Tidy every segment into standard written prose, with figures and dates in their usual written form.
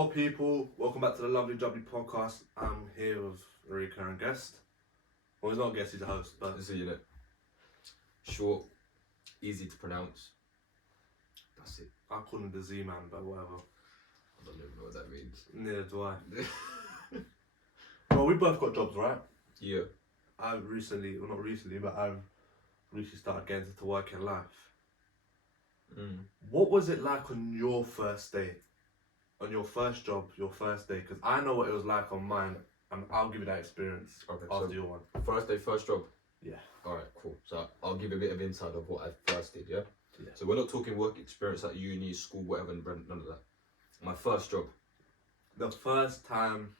Well, people, welcome back to the Lovely Jubbly podcast. I'm here with a recurring guest. Well, he's not a guest, he's a host, but This is, you know, short, easy to pronounce. That's it. I call him the Z-Man, but whatever. I don't even know what that means. Neither do I. Well, we both got jobs, right? Yeah. I've recently started getting into working life. What was it like on your first day? On your first job, your first day? Because I know what it was like on mine, and I'll give you that experience after your one. First day, first job? Yeah. Alright, cool. So I'll give you a bit of insight of what I first did, yeah? Yeah. So we're not talking work experience at uni, school, whatever, none of that. My first job. The first time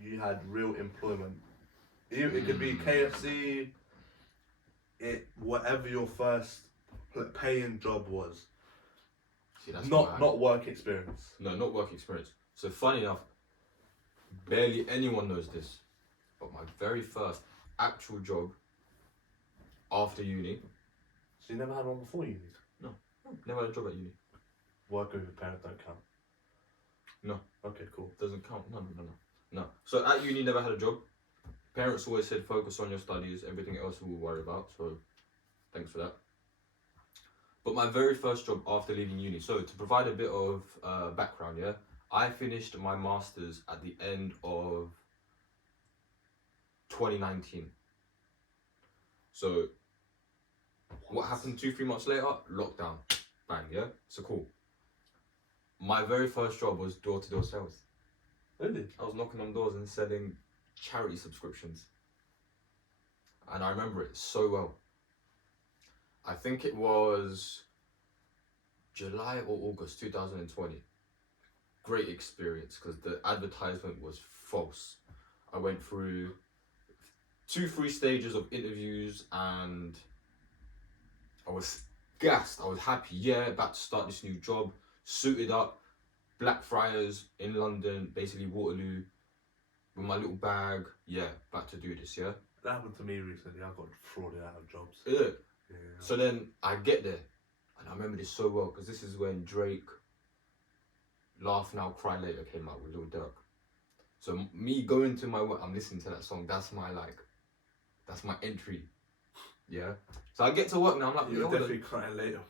you had real employment. It could be KFC, whatever your first paying job was. See, that's not work experience. No, not work experience. So funny enough, barely anyone knows this, but my very first actual job after uni. So you never had one before uni? No, never had a job at uni. Working with your parents don't count? No. Okay, cool. Doesn't count. No. So at uni, never had a job. Parents always said focus on your studies, everything else we'll worry about. So thanks for that. But my very first job after leaving uni. So to provide a bit of background, yeah, I finished my masters at the end of 2019. So what happened 2-3 months later? Lockdown, bang, yeah. So cool. My very first job was door-to-door sales. Really? I was knocking on doors and selling charity subscriptions. And I remember it so well. I think it was July or August 2020. Great experience because the advertisement was false. I went through 2-3 stages of interviews and I was gassed. I was happy. Yeah, about to start this new job. Suited up, Blackfriars in London, basically Waterloo, with my little bag. Yeah, about to do this, yeah? That happened to me recently. I got frauded out of jobs. Yeah. Yeah. So then I get there, and I remember this so well, because this is when Drake, Laugh Now, Cry Later came out with Lil Durk. So me going to my work, I'm listening to that song, that's my entry, yeah? So I get to work now, I'm like, You're definitely crying later.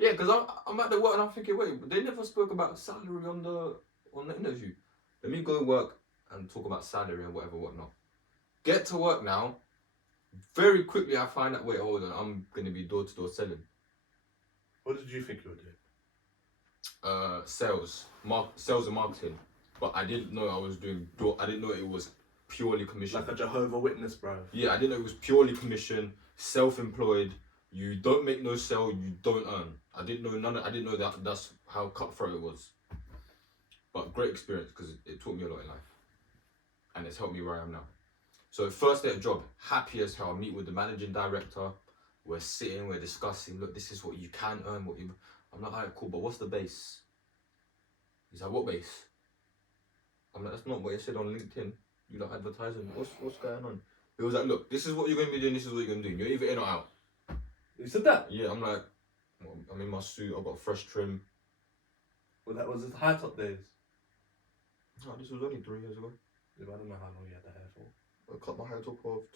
Yeah, because I'm at the work and I'm thinking, wait, but they never spoke about salary on the interview. Let me go work and talk about salary and whatnot. Get to work now. Very quickly I find out, wait, hold on, I'm going to be door-to-door selling. What did you think you were doing? Sales and marketing. But I didn't know I was doing I didn't know it was purely commission. Like a Jehovah's Witness, bro. Yeah, I didn't know it was purely commission, self-employed. You don't make no sale, you don't earn. I didn't know that that's how cutthroat it was. But great experience because it taught me a lot in life. And it's helped me where I am now. So first day of job, happy as hell. I meet with the managing director. We're sitting, we're discussing, look, this is what you can earn, I'm like, alright, cool, but what's the base? He's like, what base? I'm like, that's not what you said on LinkedIn. You like advertising, what's going on? He was like, look, this is what you're going to be doing, this is what you're going to do. You're either in or out. You said that? Yeah, I'm like, well, I'm in my suit, I've got fresh trim. Well, that was his high top days. Oh, this was only 3 years ago. Yeah, I don't know how long you had the hair for. I cut my hair top of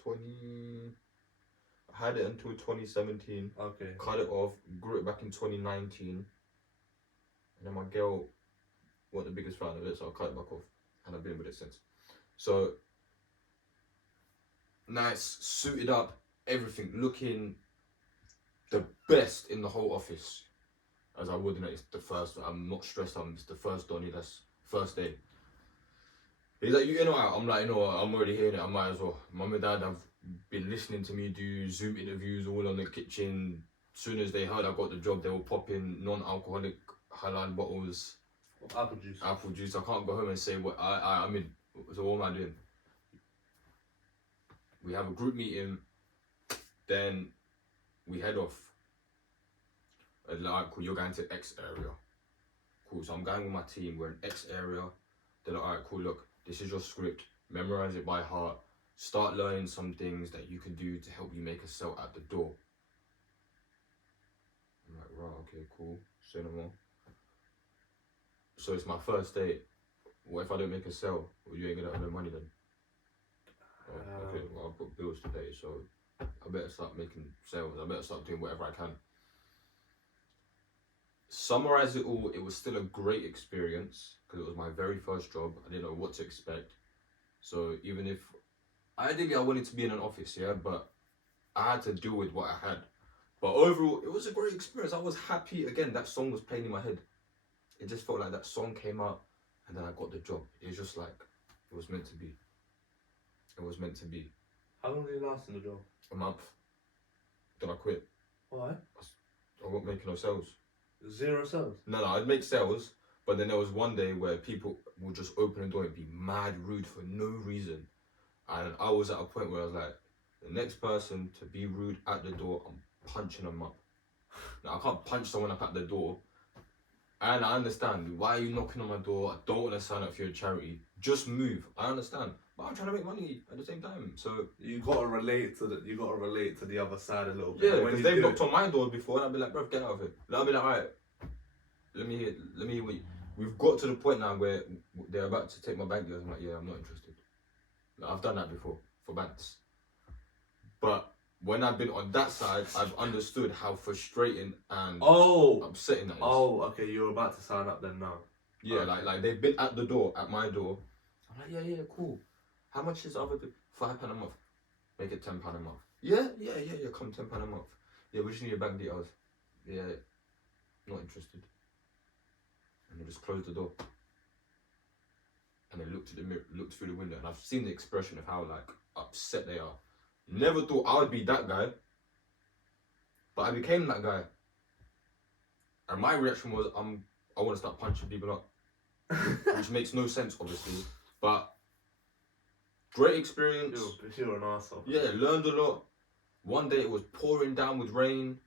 I had it until 2017. Okay. Cut it off, grew it back in 2019. And then my girl wasn't the biggest fan of it, so I cut it back off. And I've been with it since. So, nice, suited up, everything, looking the best in the whole office. As I would, it's the first, I'm not stressed, it's the first Donny, that's first day. He's like, you in or out? I'm like, you know what, I'm already hearing it, I might as well. Mum and Dad have been listening to me do Zoom interviews all on the kitchen. As soon as they heard I got the job, they were popping non-alcoholic halal bottles. Apple juice. Apple juice. I can't go home and say what I mean. So what am I doing? We have a group meeting, then we head off. Like, cool, you're going to X area. Cool, so I'm going with my team. We're in X area. They're like, alright, cool, look, this is your script. Memorize it by heart. Start learning some things that you can do to help you make a sale at the door. I'm like, right, okay, cool. Say no more. So it's my first date. What if I don't make a sale? Well, you ain't gonna have no money then. Oh, okay, well I've got bills to pay, so I better start making sales. I better start doing whatever I can. Summarize it all, it was still a great experience because it was my very first job. I didn't know what to expect. So even if ideally I wanted to be in an office, yeah, but I had to deal with what I had. But overall, it was a great experience. I was happy. Again, that song was playing in my head. It just felt like that song came out and then I got the job. It was just like, it was meant to be. It was meant to be. How long did you last in the job? A month. Then I quit. Why? I wasn't making no sales. 0 sales? No, I'd make sales, but then there was one day where people would just open the door and be mad rude for no reason. And I was at a point where I was like, the next person to be rude at the door, I'm punching them up. Now, I can't punch someone up at the door. And I understand, why are you knocking on my door? I don't want to sign up for your charity. Just move. I understand. But I'm trying to make money at the same time. So you gotta relate to the other side a little bit. yeah, because they've knocked on my door before and I'll be like, bro, get out of it. And I'll be like, alright, let me hear what we've got to the point now where they're about to take my bank details. I'm like, yeah, I'm not interested. Like, I've done that before for banks. But when I've been on that side, I've understood how frustrating and upsetting that is. Oh, okay, you're about to sign up then now. Yeah, okay. like they've been at the door, at my door. I'm like, yeah, cool. How much is the other bit? £5 a month. Make it £10 a month. Yeah, come £10 a month. Yeah, we just need your bank details. Yeah, not interested. And they just closed the door. And they looked at the mirror, looked through the window, and I've seen the expression of how like upset they are. Never thought I would be that guy, but I became that guy. And my reaction was, I want to start punching people up, which makes no sense, obviously. But great experience. You're an arsehole. Yeah, learned a lot. One day it was pouring down with rain.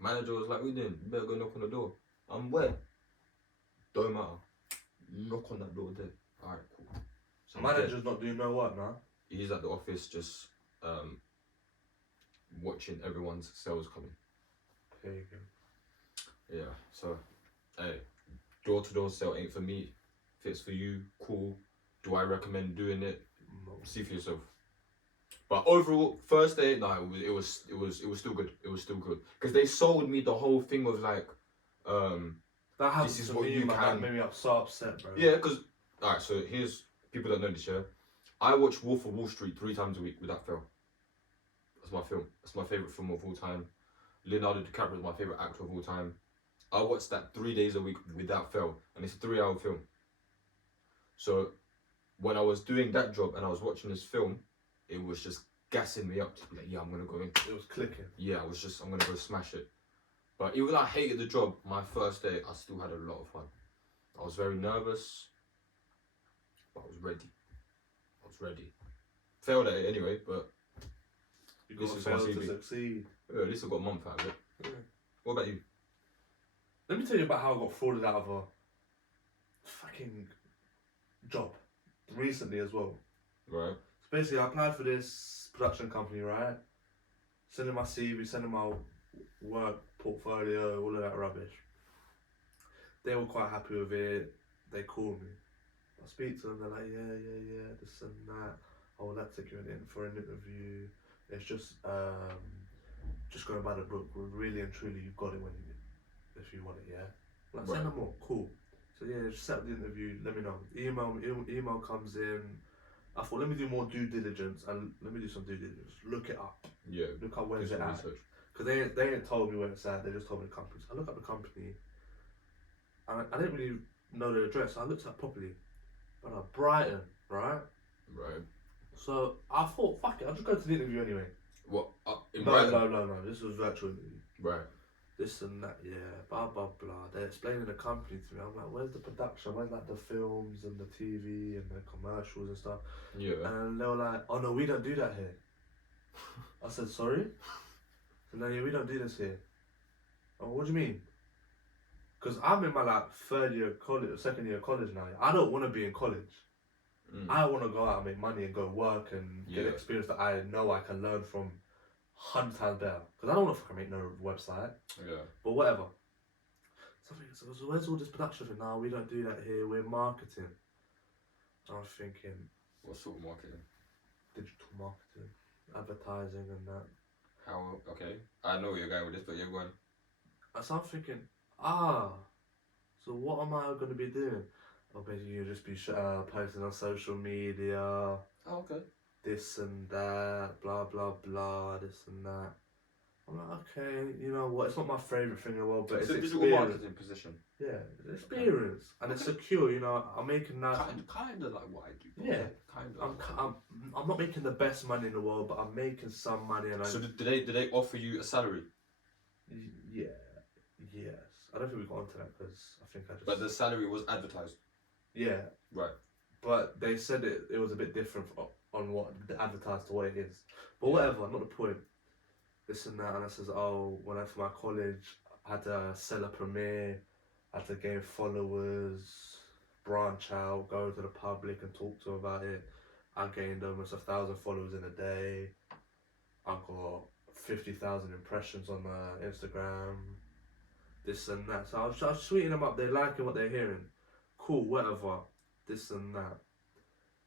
Manager was like, "What are you doing? You better go knock on the door." I'm where? Don't matter. Knock on that door there. Alright, cool. So manager's not doing no work now. He's at the office just watching everyone's sales coming. There you go. Yeah, so hey, door-to-door sale ain't for me. If it's for you, cool. Do I recommend doing it? No. See for yourself. But overall, first day, no, it was still good. It was still good because they sold me the whole thing of like, that happens this is to what me, you man. can. That made me so upset, bro. Yeah, because alright, so here's people that know this. Yeah, I watch Wolf of Wall Street 3 times a week without fail. That's my film. That's my favorite film of all time. Leonardo DiCaprio is my favorite actor of all time. I watch that 3 days a week without fail, and it's a 3-hour film. So when I was doing that job and I was watching this film, it was just gassing me up to be like, yeah, I'm gonna go in. It was clicking. Yeah, I'm gonna go smash it. But even though I hated the job, my first day, I still had a lot of fun. I was very nervous, but I was ready. Failed at it anyway, but you got to fail to succeed. Yeah, at least I got a month out of it. Yeah. What about you? Let me tell you about how I got frauded out of a fucking job recently as well. Right. So basically, I applied for this production company, right? Sending my CV, sending my work portfolio, all of that rubbish. They were quite happy with it. They called me. I speak to them. They're like, yeah, this and that. I would like to take you in for an interview. It's just going by the book. Really and truly, you've got it if you want it, yeah. Like, say no more. Cool. So yeah, just set up the interview. Let me know. Email comes in. I thought, let me do more due diligence and let me do some due diligence. Look it up. Yeah. Look up where's it at. Because they ain't told me where it's at. They just told me the company. So I look up the company. And I didn't really know their address. So I looked it up properly. But Brighton, right? Right. So I thought, fuck it, I'll just go to the interview anyway. What? No. This was virtual interview. Right. This and that, yeah, blah blah blah. They're explaining the company to me. I'm like, where's the production? Where's like the films and the TV and the commercials and stuff? Yeah. And they were like, oh no, we don't do that here. I said, sorry? So no, yeah, we don't do this here. Oh, what do you mean? Because I'm in my like second year of college now. I don't want to be in college. I want to go out and make money and go work and get experience that I know I can learn from 100 times better. Because I don't want to fucking make no website. Yeah. But whatever. So where's all this production thing? No, we don't do that here. We're marketing. I was thinking, What sort of marketing? digital marketing, advertising, and that. How? Okay, I know where you're going with this, but you're going. So I'm thinking, so what am I going to be doing? Oh, basically, you'll just be posting on social media, Oh, okay. this and that, blah, blah, blah, this and that. I'm like, okay, you know what? It's not my favourite thing in the world, but It's it's a digital experience. marketing position. Yeah, it's experience. And it's secure, you know. I'm making nice. Kind of like what I do. Yeah. Kind of. I'm not making the best money in the world, but I'm making some money. And So did they offer you a salary? Yeah. Yes. I don't think we got onto that because I think I just. But the salary was advertised. Yeah. Right. But they said it was a bit different on what the advertised to what it is. But Yeah. whatever, not the point. This and that, and I says, oh, when I went to my college, I had to sell a premiere, I had to gain followers, branch out, go to the public and talk to them about it. I gained almost 1,000 followers in a day. I got 50,000 impressions on Instagram. This and that. So I was tweeting them up. They're liking what they're hearing. Cool, whatever. This and that.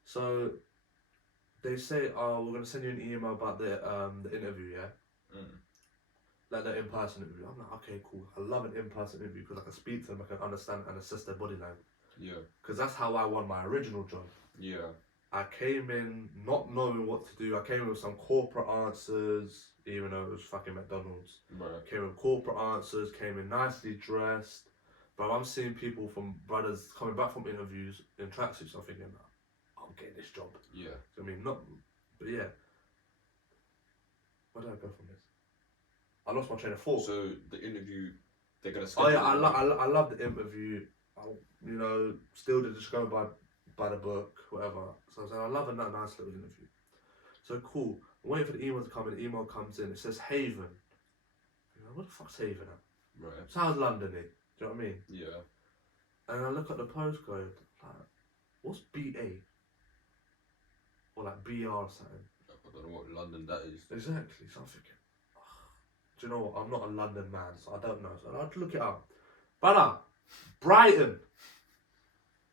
So they say, oh, we're gonna send you an email about the interview, yeah. Like the in-person interview. I'm like, okay, cool. I love an in-person interview because I can speak to them, I can understand and assess their body language. Yeah. Because that's how I won my original job. Yeah. I came in not knowing what to do. I came in with some corporate answers, even though it was fucking McDonald's. Right. Came with corporate answers, came in nicely dressed. But I'm seeing people from brothers coming back from interviews in tracksuits. I'm thinking, I'm getting this job. Yeah. I mean, not, but yeah. Where did I go from this? I lost my train of thought. So the interview, they're gonna. Oh yeah, I love the interview. You know, still did just go by the book, whatever. So I said, I love a nice little interview. So cool. I'm waiting for the email to come in. The email comes in. It says Haven. You know, what the fuck's Haven at? Right. Sounds London-y. Do you know what I mean? Yeah. And I look at the postcode. Like, what's BA? Or like BR or something. I don't know what London that is. Exactly. So I'm thinking, do you know what? I'm not a London man, so I don't know. So I had to look it up. Brother, Brighton.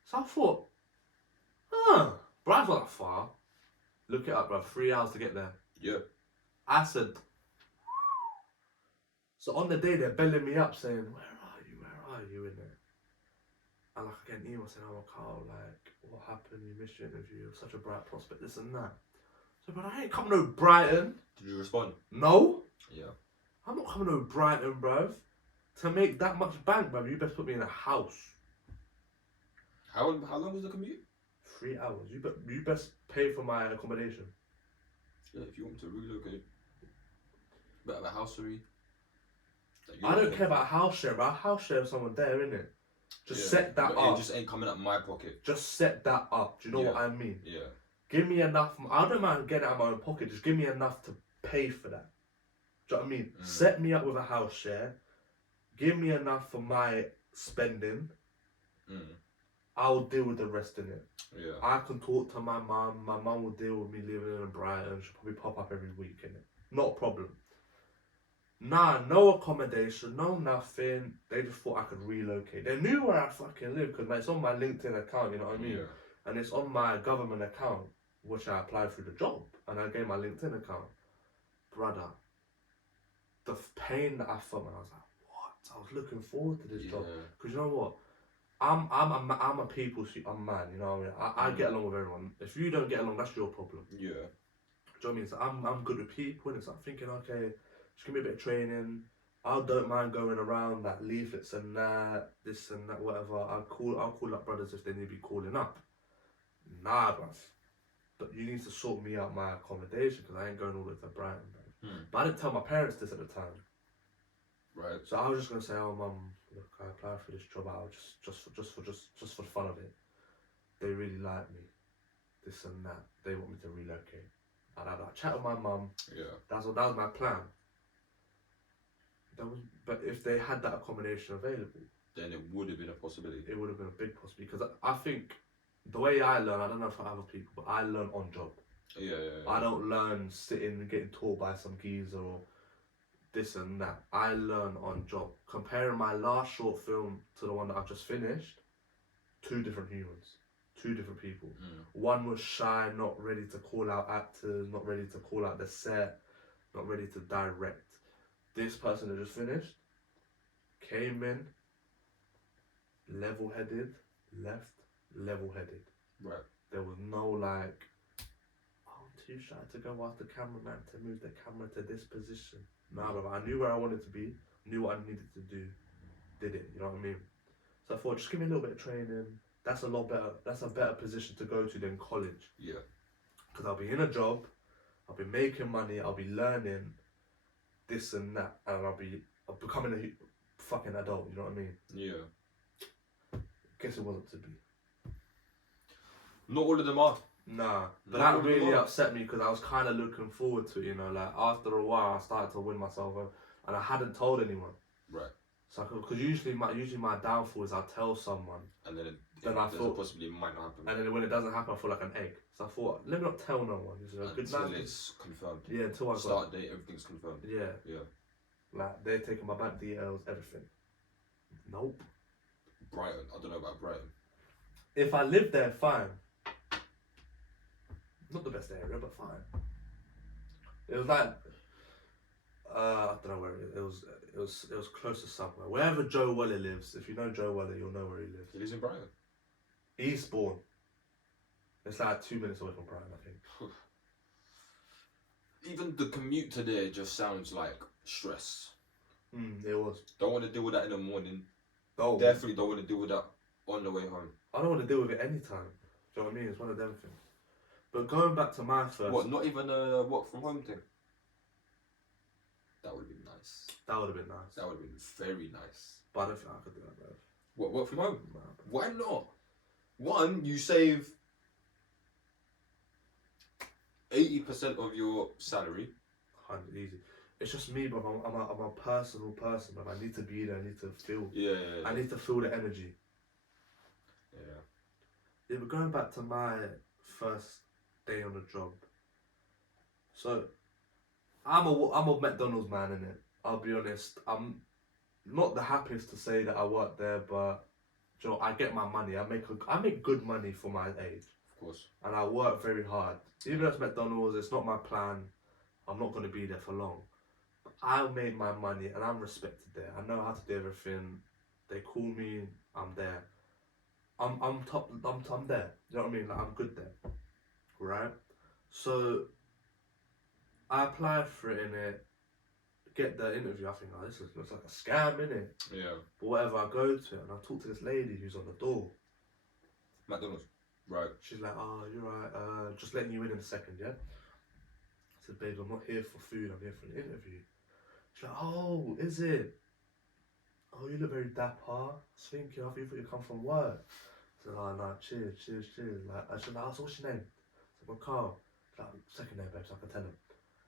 So I thought, Brighton's not that far. Look it up, bro. 3 hours to get there. Yeah. I said, so on the day they're belling me up saying, where are you in there? And like I get an email saying, oh Carl, like, what happened? You missed your interview. It was such a bright prospect, this and that. So, but I ain't coming to Brighton. Did you respond? No. Yeah. I'm not coming to Brighton, bruv. To make that much bank, bruv, you best put me in a house. How long was the commute? 3 hours. You best pay for my accommodation. Yeah, if you want to relocate. But about house free. I don't care about house share, but house share with someone there, innit? Just set that up. It just ain't coming out of my pocket. Just set that up. Do you know what I mean? Yeah. Give me enough. I don't mind getting it out of my own pocket. Just give me enough to pay for that. Do you know what I mean? Set me up with a house share. Give me enough for my spending. I'll deal with the rest in it. Yeah. I can talk to my mum. My mum will deal with me living in Brighton. She'll probably pop up every week in it. Not a problem. Nah, no accommodation, no nothing. They just thought I could relocate. They knew where I fucking live because it's on my LinkedIn account, you know what I mean? Yeah. And it's on my government account, which I applied through the job. And I gave my LinkedIn account. Brother, the pain that I felt when I was like, what? I was looking forward to this job. Because you know what? I'm a man, you know what I mean? I get along with everyone. If you don't get along, that's your problem. Yeah. Do you know what I mean? So I'm good with people, and it's like thinking, okay, just give me a bit of training. I don't mind going around like leaflets and that, this and that, whatever. I'll call up brothers if they need to be calling up. Nah, bruv. But you need to sort me out my accommodation because I ain't going all the way to Brighton, bruv. But I didn't tell my parents this at the time. Right. So I was just gonna say, oh mum, look, I applied for this job out just for the fun of it. They really like me, this and that. They want me to relocate. And I'd like chat with my mum. Yeah. That was my plan. But if they had that accommodation available, then it would have been a possibility. It would have been a big possibility because I think the way I learn, I don't know for other people, but I learn on job. Yeah. I don't learn sitting and getting taught by some geezer or this and that. I learn on job. Comparing my last short film to the one that I've just finished, two different humans, two different people. One was shy, not ready to call out actors, not ready to call out the set, not ready to direct. This person that just finished came in, level-headed, left, level-headed. Right. There was no like, oh, I'm too shy to go ask the cameraman to move the camera to this position. Nah, brother, I knew where I wanted to be, knew what I needed to do, did it, you know what I mean? So I thought, just give me a little bit of training. That's a lot better, that's a better position to go to than college. Yeah. Because I'll be in a job, I'll be making money, I'll be learning this and that, and I'll becoming a fucking adult, you know what I mean? Yeah. Guess it wasn't to be. Not all of them are. Nah, but Not all that of really them are. upset me because I was kind of looking forward to it, you know, like after a while I started to win myself over and I hadn't told anyone. Right. So because usually my downfall is I'll tell someone And then I thought possibly might not happen. and then when it doesn't happen I feel like an egg. So I thought, let me not tell no one. It's a good Until night. it's confirmed. Yeah, until I got Start date, everything's confirmed. yeah. Yeah. Like they're taking my bank details, everything. Nope. Brighton. I don't know about Brighton. If I lived there, fine. Not the best area, but fine. It was like I don't know where it was. It was close to somewhere. Wherever Joe Weller lives. If you know Joe Weller, you'll know where he lives. He lives in Brighton. Eastbourne. It's like 2 minutes away from Brighton, I think. Even the commute to there just sounds like stress. It was. Don't want to deal with that in the morning. Oh, Definitely don't want to deal with that on the way home. I don't want to deal with it anytime. Do you know what I mean? It's one of them things. But going back to my first... What, not even a work from home thing? That would have been nice. That would have been nice. That would have been very nice. But I don't think I could do that, bro. What, work from home? Nah, Why not? One, you save 80% of your salary. 100 easy. It's just me, but I'm a personal person, but I need to be there. I need to feel. Yeah. I need to feel the energy. Yeah. Yeah, but going back to my first day on the job. So, I'm a McDonald's man, innit? I'll be honest. I'm not the happiest to say that I work there, but you know, I get my money. I make good money for my age. Of course. And I work very hard. Even though it's McDonald's, it's not my plan. I'm not going to be there for long. I made my money and I'm respected there. I know how to do everything. They call me, I'm there. I'm top. I'm there. You know what I mean? Like I'm good there, right? So I applied for it in it. Get the interview. I think, oh, this looks like a scam, innit? Yeah. But whatever, I go to it and I talk to this lady who's on the door. McDonald's. Right. She's like, oh, you're right. Just letting you in a second, yeah? I said, babe, I'm not here for food. I'm here for an interview. She's like, oh, is it? Oh, you look very dapper. I was thinking, I thought you come from work. I said, oh, no, cheers. Like, I said, oh, so what's your name? I said, well, Carl. She's like, second name, babe, so I can tell him.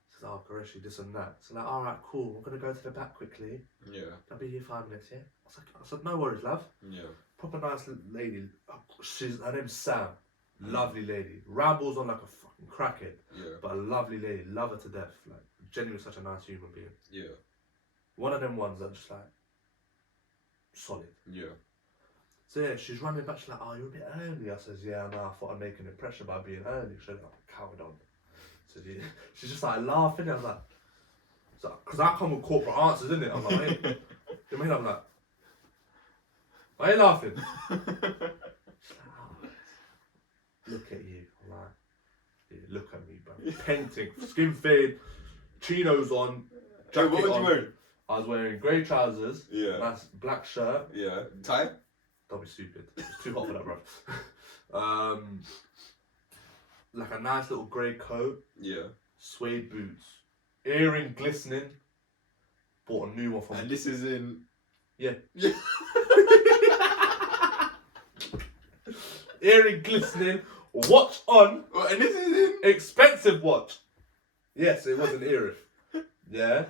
She said, oh, Qureshi, this and that. So like, all right, cool. I'm going to go to the back quickly. Yeah. I'll be here 5 minutes, yeah? I said, no worries, love. Yeah. Proper nice lady. Her name's Sam. Lovely lady. Rambles on like a fucking crackhead. Yeah. But a lovely lady. Love her to death. Like, genuinely such a nice human being. Yeah. One of them ones that just like, solid. Yeah. So yeah, she's running back. She's like, oh, you're a bit early. I says, yeah, no, I thought I'd make an impression by being early. She's like, carried on. So yeah, she's just like laughing. I was like, because I come with corporate answers, innit? I'm like, hey. You mean I'm like, why are you laughing? She's like, oh, look at you. I'm like, yeah, look at me, bro. Painting, skin fade, chinos on, jacket What were you on. wearing? I was wearing grey trousers, Yeah. nice black shirt. Yeah. Tie? Don't be stupid. It's too hot for that, bro. Like a nice little grey coat, Yeah. suede boots, earring glistening. Bought a new one from. And this is in. Yeah. Yeah. Earring glistening, watch on, What, and this is in. expensive watch. Yes, it was an earring. Yeah.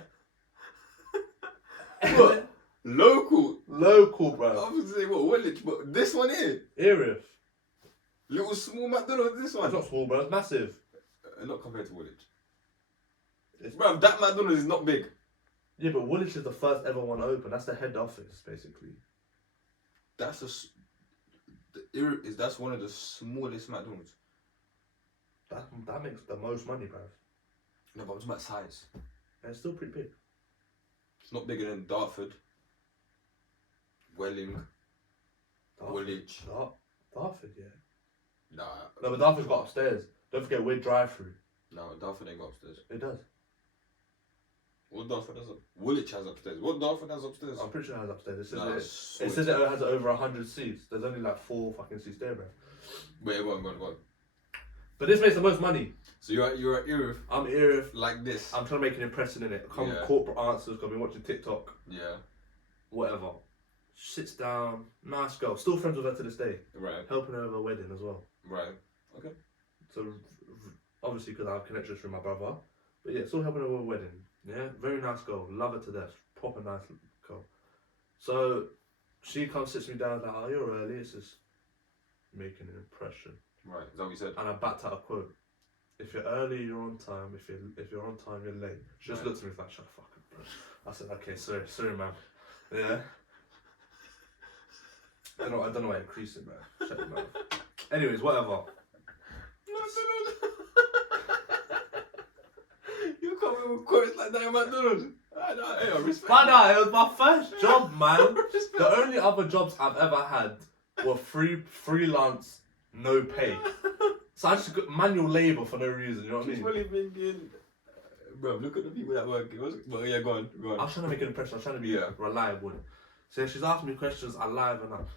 What? Local. Local, I bro. was gonna say what? Woolwich, but this one here. Earring. Little small McDonald's. This one. It's not small, bro. It's massive. Not compared to Woolwich. It's Bro, that McDonald's is not big. Yeah, but Woolwich is the first ever one open. That's the head office, basically. That's that's one of the smallest McDonald's. That makes the most money, bruv. No, but I'm talking about size. And it's still pretty big. It's not bigger than Dartford, Welling, Woolwich. Dartford, yeah. Nah. No, but Dartford's got upstairs. Don't forget, we're drive-through. No, Dartford ain't got upstairs. It does. What Dartford has Woolwich has upstairs. What Dartford has upstairs? I'm pretty sure it has upstairs. Nah, It says it has over 100 seats. There's only like 4 fucking seats there, bro. Wait, go on. But this makes the most money. So you're at Erith. I'm Erith. Like this. I'm trying to make an impression in it. Come with Yeah. corporate answers, because I've been watching TikTok. Yeah. Whatever. Sits down. Nice girl. Still friends with her to this day. Right. Helping her with her wedding as well. Right. Okay. So, obviously, because I have connections through my brother. But yeah, still helping her with her wedding. Yeah, very nice girl. Love her to death. Proper nice girl. So, she comes, sits me down, like, oh, you're early. It's just making an impression. Right. Is that what you said? And I backed out a quote. If you're early, you're on time. If you're on time, you're late. She just looked at me like, shut the fuck up, bro. I said, okay, sorry, man. Yeah. I don't know why you're creasing, man. Shut your mouth. Anyways, whatever. You coming with quotes like that at McDonald's? I respect. But no, it was my first job, man. The only other jobs I've ever had were freelance, no pay. So I just got manual labour for no reason, you know what I mean? Really thinking, bro, look at the people that work. Well, yeah, go on. I was trying to make an impression, I was trying to be Yeah. reliable. So she's asking me questions, I liven up.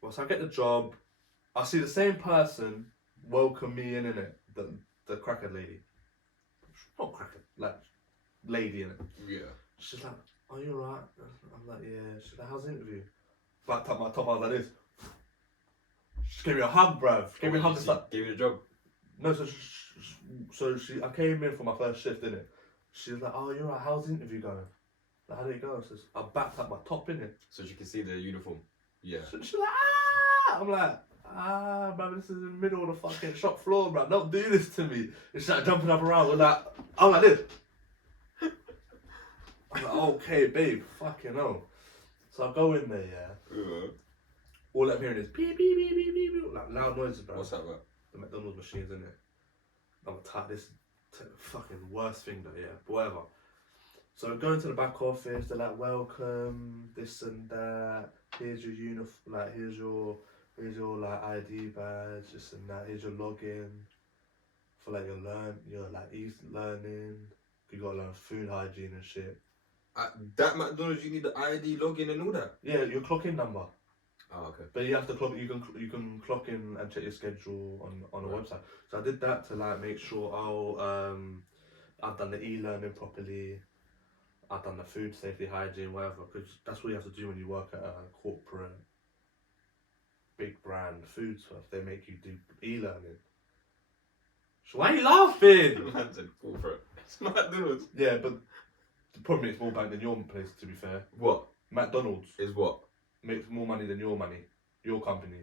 Well, so I get the job, I see the same person welcome me in it, the cracker lady. Not cracker, like, lady in it. Yeah. She's like, are you alright? I'm like, yeah. She's like, how's the interview? Backed up my top, I was like this. She gave me a hug, bruv. Gave me a hug and stuff. Gave you the job. No, I came in for my first shift, innit? She was like, oh, you're right, how's the interview going? Like, how did it go? I backed up my top, innit? So she can see the uniform. Yeah. She's like, ah! I'm like, bruv, this is in the middle of the fucking shop floor, bruv. Don't do this to me. And she's like jumping up around with that. I'm like this. I'm like, okay, babe, fucking hell. So I go in there, yeah. All I'm hearing is beep, beep, beep, beep, beep, beep, like loud noises, bro. What's that about? The McDonald's machines, in it. I'm tired. This fucking worst thing, though, yeah. But whatever. So going to the back office, they're like, welcome, this and that. Here's your uniform, like here's your like ID badge, this and that. Here's your login for like your learning. You gotta learn food hygiene and shit. At that McDonald's, you need the ID, login, and all that. Yeah, your clock in number. Oh, okay. But you have to clock. You can clock in and check your schedule on a website. So I did that to like make sure I've done the e-learning properly. I've done the food safety, hygiene, whatever. Because that's what you have to do when you work at a corporate, big brand food stuff. They make you do e-learning. So why are you laughing? Man said corporate. It's McDonald's. Yeah, but the problem is more bank than your place. To be fair, What? McDonald's Is what? makes more money than your money, your company.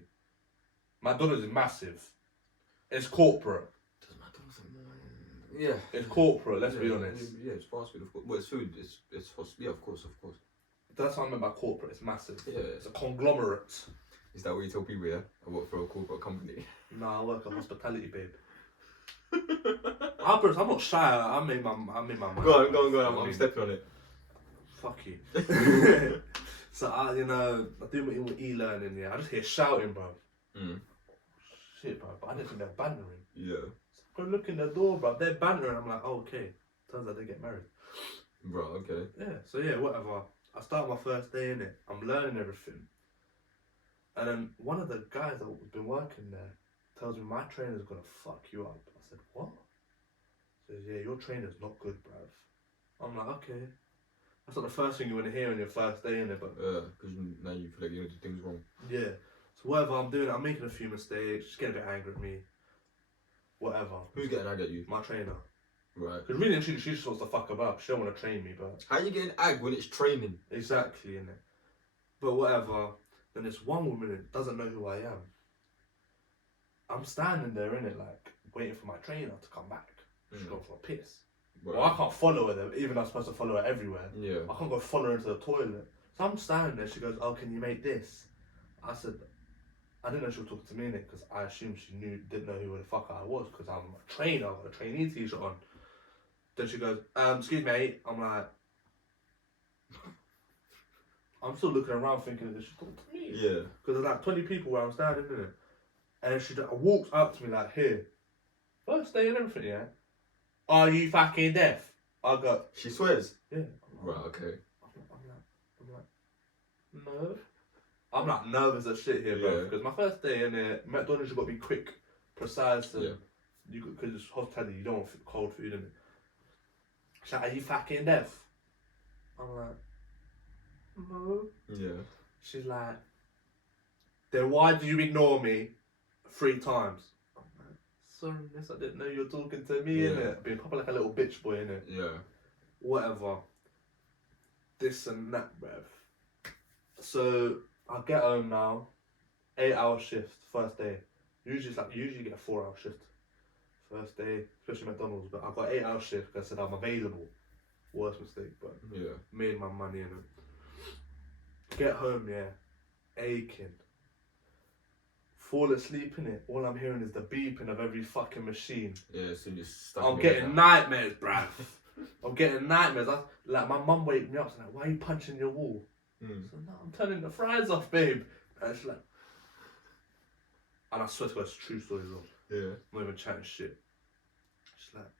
McDonald's is massive. It's corporate. Does McDonald's have more money? Yeah. It's corporate, let's be honest. Yeah, it's fast food, of course. Well, it's food. Yeah, of course. That's what I meant by corporate, it's massive. Yeah. It's a conglomerate. Is that what you tell people, yeah? I work for a corporate company. Nah, I work at hospitality, babe. I'm not shy, I made my money. Go on. I'm stepping on it. Fuck you. So I do my e-learning, yeah. I just hear shouting, bro. Shit, bro. But I didn't think they're bantering. Yeah. So I go look in the door, bro. They're bantering. I'm like, oh, okay. Turns out they get married. Bro, okay. Yeah. So yeah, whatever. I start my first day in it. I'm learning everything. And then one of the guys that's been working there tells me my trainer's gonna fuck you up. I said, what? He says, yeah, your trainer's not good, bruv. I'm like, okay. That's not the first thing you want to hear on your first day in it, but because now you feel like you're doing things wrong. yeah. So whatever I'm doing, I'm making a few mistakes. She's getting a bit angry at me. Whatever. Who's getting angry at you? My trainer. Right. Because really and truly, she just wants to fuck about. She don't want to train me, but How you getting ag when it's training? exactly in it. But whatever. Then this one woman that doesn't know who I am. I'm standing there in it, like waiting for my trainer to come back. She's going for a piss. Right. Well, I can't follow her, even though I'm supposed to follow her everywhere. Yeah. I can't go follow her into the toilet. So I'm standing there, she goes, oh, can you make this? I said, I didn't know she was talking to me in it, because I assumed she didn't know who the fuck I was, because I'm a trainer, I've got a trainee t-shirt on. Then she goes, excuse me. I'm like, I'm still looking around thinking that she's talking to me. Yeah. Because there's like 20 people where I'm standing, isn't it? And then she walks up to me like, here. First day and everything, yeah? Are you fucking deaf? I go, She swears. yeah. Right. Okay. I'm like, no. I'm like nervous as shit here, bro. Yeah. Because my first day in there, McDonald's, you've got to be quick, precise, and Yeah. because it's hospitality, you don't want cold food in it. She's like, are you fucking deaf? I'm like, no. Yeah. She's like, then why do you ignore me 3 times? I'm like, sorry, miss, I didn't know you were talking to me, Yeah. innit? Being probably like a little bitch boy, innit? Yeah. Whatever. This and that, bruv. So, I get home now, 8-hour shift, first day. Usually you get a 4-hour shift. First day, especially McDonald's, but I got 8-hour shift because I said I'm available. Worst mistake, but Yeah. made my money in it. Get home, yeah, aching. Fall asleep in it. All I'm hearing is the beeping of every fucking machine. Yeah. So you're stuck. I'm getting nightmares, bruv. I'm getting nightmares. Like my mum waked me up. She's like, "Why are you punching your wall?" So no, I'm turning the fries off, babe. And she's like, and I swear to God, it's a true story, though. Yeah. I'm not even chatting shit. She's like,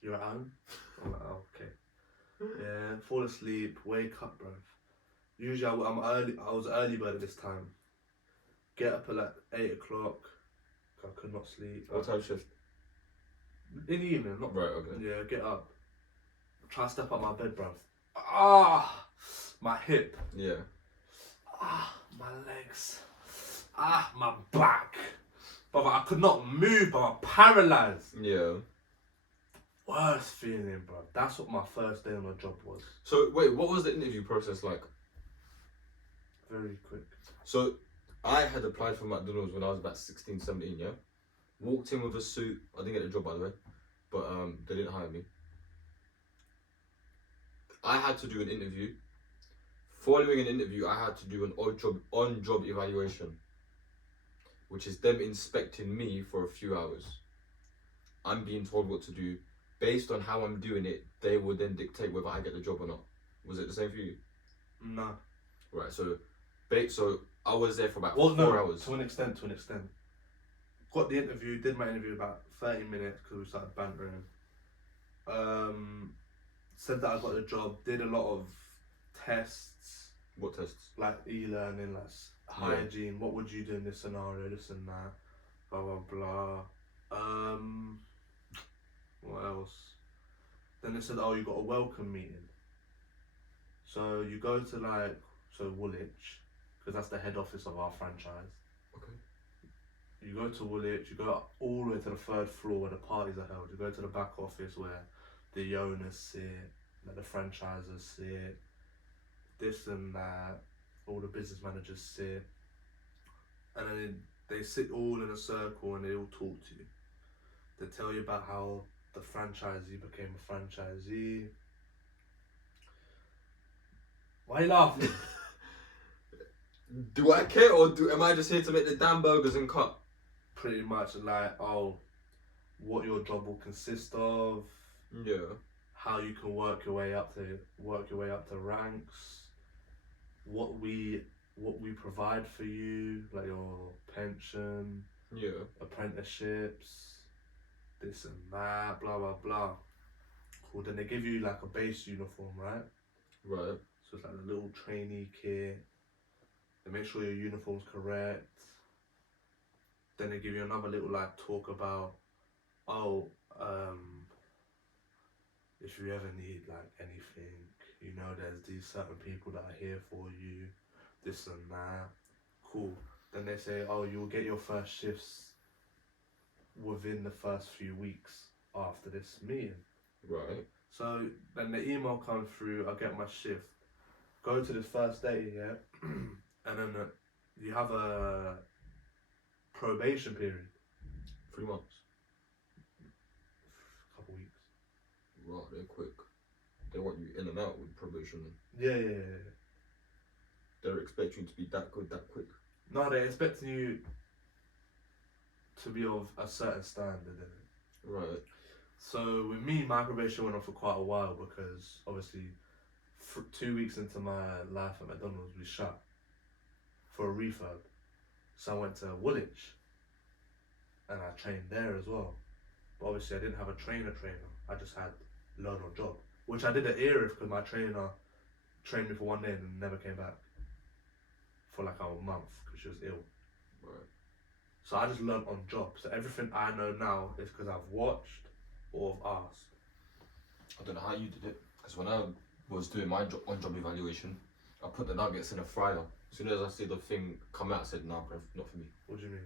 "You're at home?" I'm like, "Oh, okay." Yeah, fall asleep, wake up, bruv. Usually I'm early. I was early bird at this time. Get up at like 8 o'clock. I could not sleep. What time shift? In the evening, not Right. Okay. Yeah, get up. Try to step up my bed, bruv. Ah, my hip. Yeah. Ah, my legs. Ah, my back. But I could not move, but I'm paralysed. Yeah. Worst feeling, bro. That's what my first day on the job was. So wait, what was the interview process like? Very quick. So I had applied for McDonald's when I was about 16, 17, yeah? Walked in with a suit. I didn't get the job, by the way. But they didn't hire me. I had to do an interview. Following an interview, I had to do an on-job evaluation, which is them inspecting me for a few hours. I'm being told what to do. Based on how I'm doing it, they will then dictate whether I get the job or not. Was it the same for you? No. Right, so I was there for about 4 hours. To an extent. Got the interview, did my interview about 30 minutes because we started bantering. Said that I got the job, did a lot of tests. What tests? Like e-learning, like hygiene, what would you do in this scenario, this and that, blah, blah, blah. What else? Then they said, oh, you got a welcome meeting. So you go to Woolwich, because that's the head office of our franchise. Okay. You go to Woolwich, you go all the way to the 3rd floor where the parties are held. You go to the back office where the owners sit, like the franchisers sit, this and that, all the business managers sit. And then they sit all in a circle and they all talk to you. They tell you about how the franchisee became a franchisee. Why are you laughing? Do I care or am I just here to make the damn burgers and cut? Pretty much like, what your job will consist of. Yeah. How you can work your way up to ranks. What we provide for you, like your pension. Yeah. Apprenticeships. This and that, blah blah blah. Cool. Then they give you like a base uniform, right? Right. So it's like a little trainee kit. They make sure your uniform's correct. Then they give you another little talk about, if you ever need anything, there's these certain people that are here for you, this and that. Cool. Then they say, you'll get your first shifts within the first few weeks after this meeting. Right. So then the email comes through, I get my shift, go to this first day, yeah, and then you have a probation period. 3 months. Couple weeks. Right, they're quick. They want you in and out with probation. Yeah. They're expecting you to be that good that quick. No, they're expecting you to be of a certain standard, innit? Right. So with me, my probation went on for quite a while because obviously, 2 weeks into my life at McDonald's, we shut for a refurb. So I went to Woolwich, and I trained there as well. But obviously, I didn't have a trainer. I just had learn on job, which I did at Erith because my trainer trained me for one day and then never came back for like a month because she was ill. Right. So I just learned on job. So everything I know now is because I've watched or have asked. I don't know how you did it, because when I was doing my on-job evaluation, I put the nuggets in a fryer. As soon as I see the thing come out, I said, "No, bruv, not for me." What do you mean?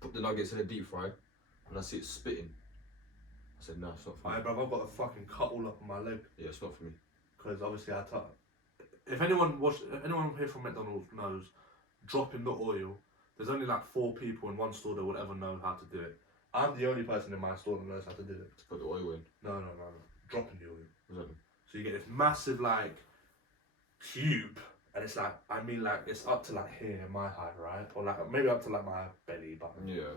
Put the nuggets in a deep fry, and I see it spitting. I said, "No, it's not for me." Alright, bruv, I've got a fucking cut all up on my leg Yeah, it's not for me. because obviously if anyone here from McDonald's knows, dropping the oil, there's only like 4 people in one store that would ever know how to do it. I'm the only person in my store that knows how to do it. To put the oil in. No. Dropping the oil. Exactly. So you get this massive like cube, and it's like, I mean, like it's up to like here, my height, right? Or like maybe up to like my belly button. Yeah.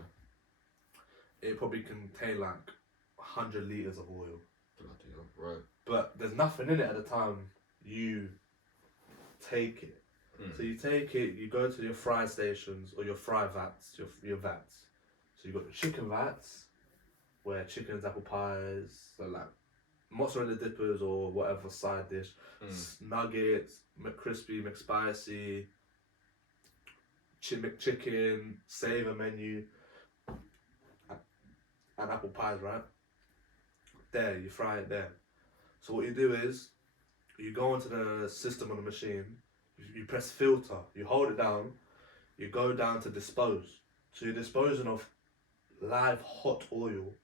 It probably contain like 100 litres of oil. Bloody hell. Right. But there's nothing in it at the time you take it. So you take it, you go to your fry stations or your fry vats, your vats. So you've got your chicken vats, where chickens, apple pies, so like mozzarella dippers or whatever side dish, nuggets, McCrispy, McSpicy, McChicken, savour menu, and apple pies, right? There, you fry it there. So what you do is, you go onto the system on the machine, you press filter, you hold it down, you go down to dispose. So you're disposing of live hot oil.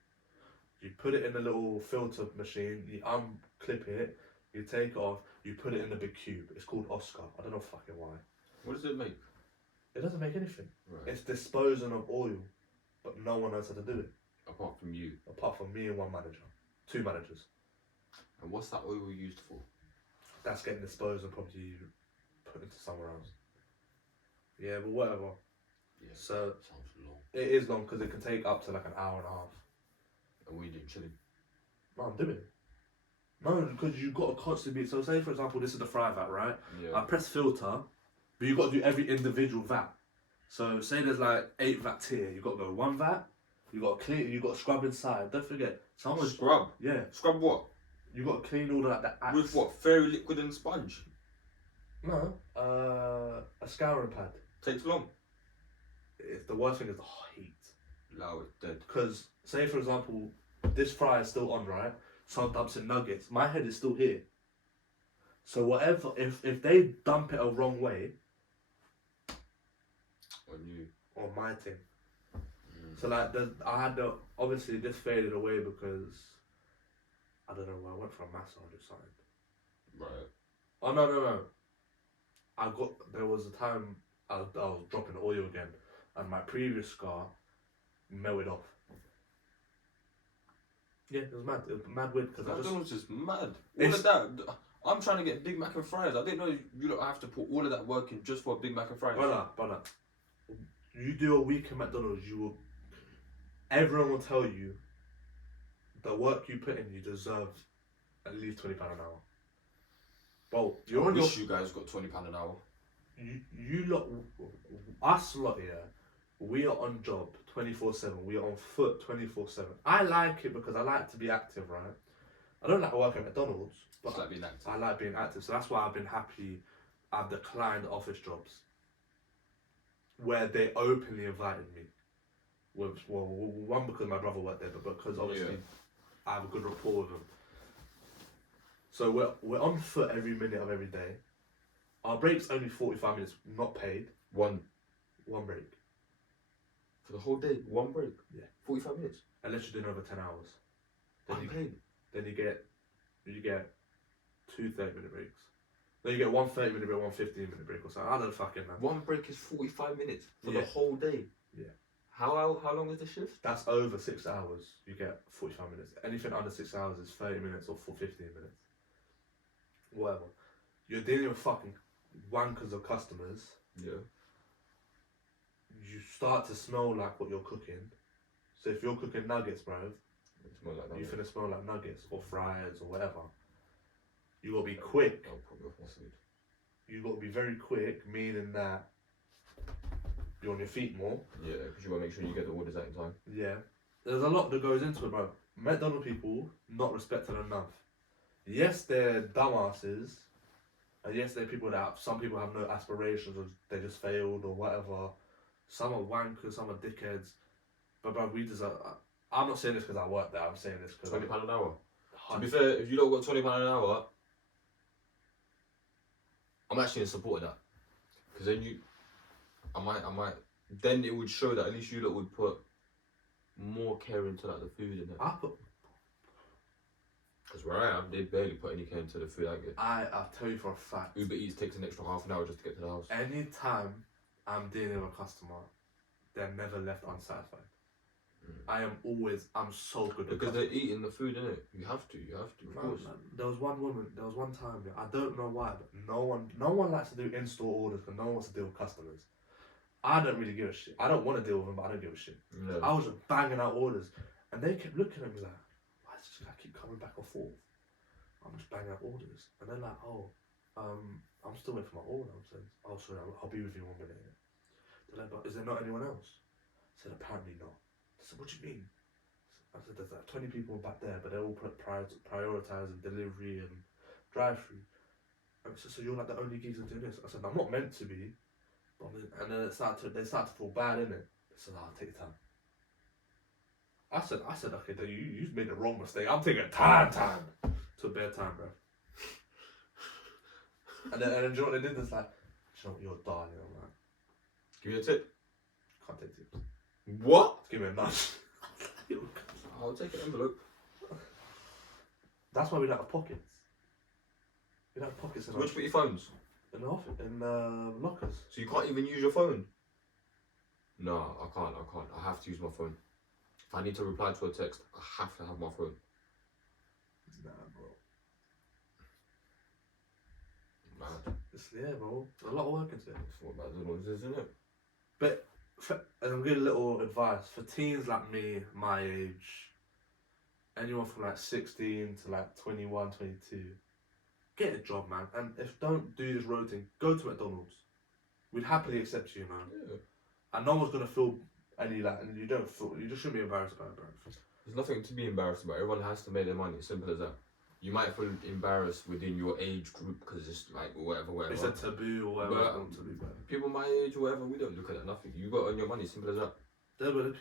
You put it in the little filter machine, you unclip it, you take it off, you put it in the big cube. It's called Oscar. I don't know fucking why. What does it make? It doesn't make anything. Right. It's disposing of oil, but no one knows how to do it. Apart from you. Apart from me and one manager. 2 managers. And what's that oil used for? That's getting disposed and probably put into somewhere else. Yeah, but whatever. Yeah. So Sounds long. it is long because it can take up to like an hour and a half. And we didn't chilling. No, I'm doing it. No, because you've got to constantly be. So say for example, this is the fry vat, right? Yeah. I press filter, but you've got to do every individual vat. So say there's like 8 vats here. You've got to go 1 vat. You got to clean. You got to scrub inside. Don't forget, someone's Scrub? Yeah. Scrub what? You got to clean all that. The axe. With what? Fairy liquid and sponge? No. A scouring pad. Takes long. It's the worst thing is the heat. Allow it dead. Because say for example, this fry is still on, right? Someone dumps in nuggets. My head is still here. So whatever, if they dump it a wrong way, On you. on my thing. So like, I had the obviously this faded away because I don't know. I went for a massage or something. Right. Oh no. There was a time I was dropping the oil again, and my previous scar melted off. Yeah, it was mad. It was mad weird because McDonald's is mad. All of that. I'm trying to get Big Mac and fries. I didn't know you don't have to put all of that work in just for a Big Mac and fries. Brother, you do a week in McDonald's, everyone will tell you the work you put in, you deserve at least £20 an hour. Bro, I wish you guys got £20 an hour. You lot, us lot here, we are on job 24/7. We are on foot 24/7. I like it because I like to be active, right? I don't like working at McDonald's, but Just like being active. I like being active. So that's why I've been happy. I've declined office jobs where they openly invited me. One because my brother worked there, but because obviously I have a good rapport with him. So we're on foot every minute of every day. Our break's only 45 minutes, not paid. One break. for the whole day. One break. Yeah. 45 minutes. Unless you're doing over 10 hours. Unpaid. Then you get 2 30-minute breaks. Then you get 1 30-minute break, 1 15-minute break or something. I don't fucking know. One break is 45 minutes for Yeah. the whole day. Yeah. How long is the shift? That's over 6 hours. You get 45 minutes. Anything under 6 hours is 30 minutes or 15 minutes. Whatever. You're dealing with fucking wankers of customers. Yeah. You start to smell like what you're cooking. So if you're cooking nuggets, bro, It smells like that. you finna smell like nuggets or fries or whatever. You gotta be quick. I'll put me off my food. You gotta be very quick, meaning that you're on your feet more. Yeah, because you want to make sure you get the orders out in time. Yeah. There's a lot that goes into it, bro. McDonald people not respected enough. Yes, they're dumbasses. And yes, they're people that some people have no aspirations or they just failed or whatever. Some are wankers, some are dickheads. But bro, we deserve. I'm not saying this because I work there. I'm saying this because £20 an hour. To be fair, if you don't got £20 an hour, I'm actually in support of that. Because then I might. Then it would show that at least you lot would put more care into like the food and that. I put. Because where I am, they barely put any care into the food I get. I'll tell you for a fact. Uber Eats takes an extra half an hour just to get to the house. Anytime I'm dealing with a customer, they're never left unsatisfied. I'm so good at Because they're eating the food, innit? You have to, of course. There was one time, I don't know why, but no one likes to do in-store orders because no one wants to deal with customers. I don't really give a shit. I don't want to deal with them, but I don't give a shit. Yeah. I was just banging out orders, and they kept looking at me like, why does this guy keep coming back and forth? I'm just banging out orders. And they're like, I'm still waiting for my order. I'm saying, oh, sorry, I'll be with you 1 minute. They're like, but is there not anyone else? I said, apparently not. I said, what do you mean? I said, there's like 20 people back there, but they're all prioritising delivery and drive-through. And I said, so you're like the only geezer doing this? I said, I'm not meant to be. And then they start to feel bad, innit? They said, I'll take your time. I said, okay, then you made the wrong mistake. I'm taking time. To bare time, bro. and then do you know what they did? It's like, you know what, you're a darling. I'm like, Give me a tip. can't take tips. What? Give me a nudge. I'll take an envelope. That's why we don't have pockets. We don't have pockets in So where'd you put your phones? the office, in lockers. So you can't even use your phone? No, I can't. I have to use my phone. If I need to reply to a text, I have to have my phone. Nah, bro. Mad. Yeah, bro. There's a lot of work into it. That's what McDonald's is, isn't it? But, and I'm giving a little advice for teens like me, my age, anyone from like 16 to like 21, 22, get a job, man. And if don't do this road thing, go to McDonald's. We'd happily accept you, man. Yeah. And no one's gonna feel any like, and you just shouldn't be embarrassed about it, bro. There's nothing to be embarrassed about. Everyone has to make their money. Simple as that. You might feel embarrassed within your age group because it's like whatever. It's a taboo or whatever. But, taboo, bro. people my age or whatever, we don't look at that. Nothing. You got on your money. Simple as that. There's a lot of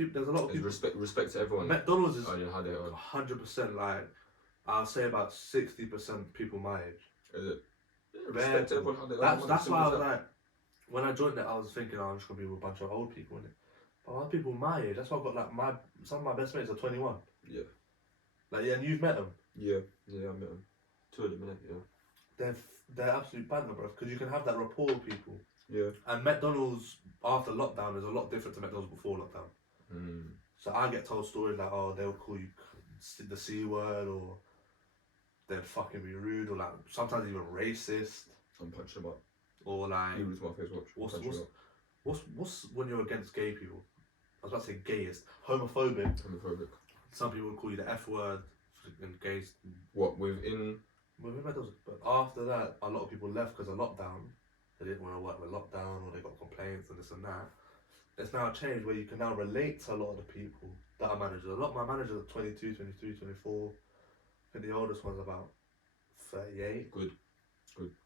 There's people. respect to everyone. McDonald's is Oh, yeah, how they are. 100% like, I'll say about 60% people my age. Is it? Yeah, respect to everyone. How they are. That's why I was like, when I joined it, I was thinking, I'm just gonna be with a bunch of old people in it. But other people my age, that's why I've got like some of my best mates are 21. Yeah. Like, yeah, and you've met them. Yeah, I met them. 2 of them, innit? Yeah. They're absolute banter, bro, because you can have that rapport with people. Yeah. And McDonald's after lockdown is a lot different to McDonald's before lockdown. So I get told stories like, oh, they'll call you the C word, or they'd fucking be rude, or like sometimes even racist, I'm punching them up. or like, You was my face watch. what's when you're against gay people? I was about to say gayist, homophobic. Homophobic. Some people would call you the F word and gays. What, within... Well, but after that, a lot of people left because of lockdown. They didn't want to work with lockdown, or they got complaints and this and that. It's now changed where you can now relate to a lot of the people that are managers. A lot of my managers are 22, 23, 24. I think the oldest one's about 38. Good.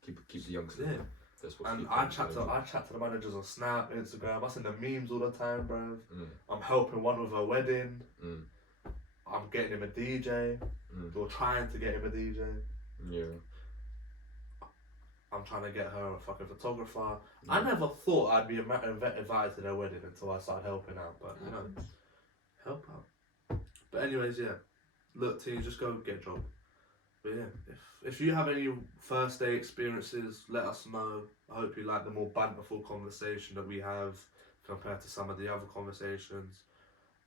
Keep the youngsters. Yeah. That's what. And I chat to the managers on Snap, Instagram. I send them memes all the time, bro. Mm. I'm helping one with her wedding. Mm. I'm getting him a DJ. Or trying to get him a DJ. Yeah. I'm trying to get her a fucking photographer. I never thought I'd be invited to their wedding until I started helping out. But, you know, help out. But anyways, yeah. Look, team, just go get a job. But yeah, if you have any first day experiences, let us know. I hope you like the more banterful conversation that we have. compared to some of the other conversations.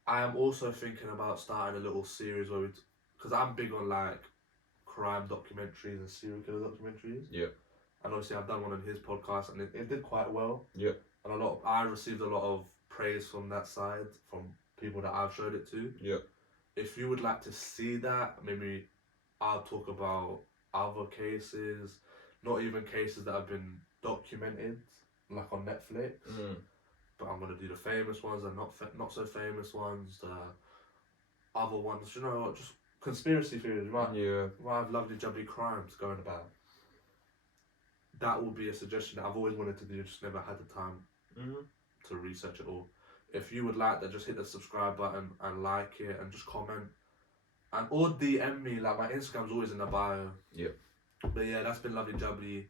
I am also thinking about starting a little series where because I'm big on like crime documentaries and serial killer documentaries. Yeah. And obviously I've done one on his podcast and it did quite well. Yeah. And I received a lot of praise from that side from people that I've showed it to. Yeah. If you would like to see that, maybe I'll talk about other cases, not even cases that have been documented, like on Netflix. But I'm gonna do the famous ones and not so famous ones, the other ones. You know, just conspiracy theories. You might have lovely jubbly crimes going about. That will be a suggestion that I've always wanted to do, just never had the time to research it all. If you would like that, just hit the subscribe button and like it and just comment. And or DM me, like my Instagram's always in the bio. Yeah. But yeah, that's been lovely jubbly.